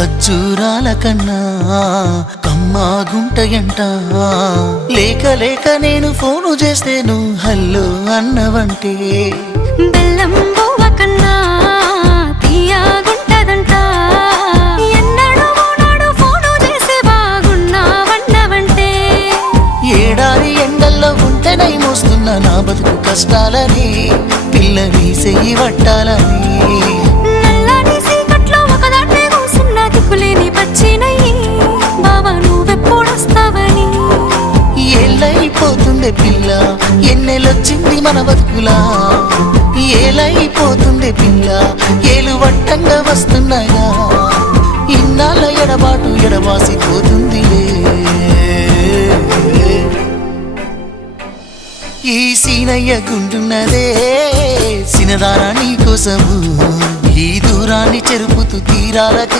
ఖర్జూరాల కన్నా కమ్మాగుంటయంట. లేక లేక నేను ఫోను చేస్తే నువ్వు హల్లో అన్నవంటే బెల్లం బువ్వ కన్నా తీయగుంటదంట. ఎన్నడూ నాడు ఫోను చేసి బాగున్నావన్నవంటే ఏడాది ఎండల్లో ఉంటేనై మోస్తున్నా నా బతుకు కష్టాలని పిల్లని సెయ్యి పట్టాలని. నల్లని సీకట్లో ఒకదాన్నే కూసున్న దిక్కులేని పచ్చినయ్యి బావా నువ్వెప్పుడొస్తావని. ఏళ్ళైపోతుంది పిల్ల ఎన్నెలొచ్చింది మన బతుకులా. ఏలైపోతుంది పిల్ల ఏలు వట్టంగా వస్తున్నాయా. ఇన్నాళ్ళ ఎడబాటు ఎడవాసిపోతుందిలే. ఈ సీనయ్య గుంటున్నదే సినదానా నీ కోసము. ఈ దూరాన్ని చెరుపుతూ తీరాలకు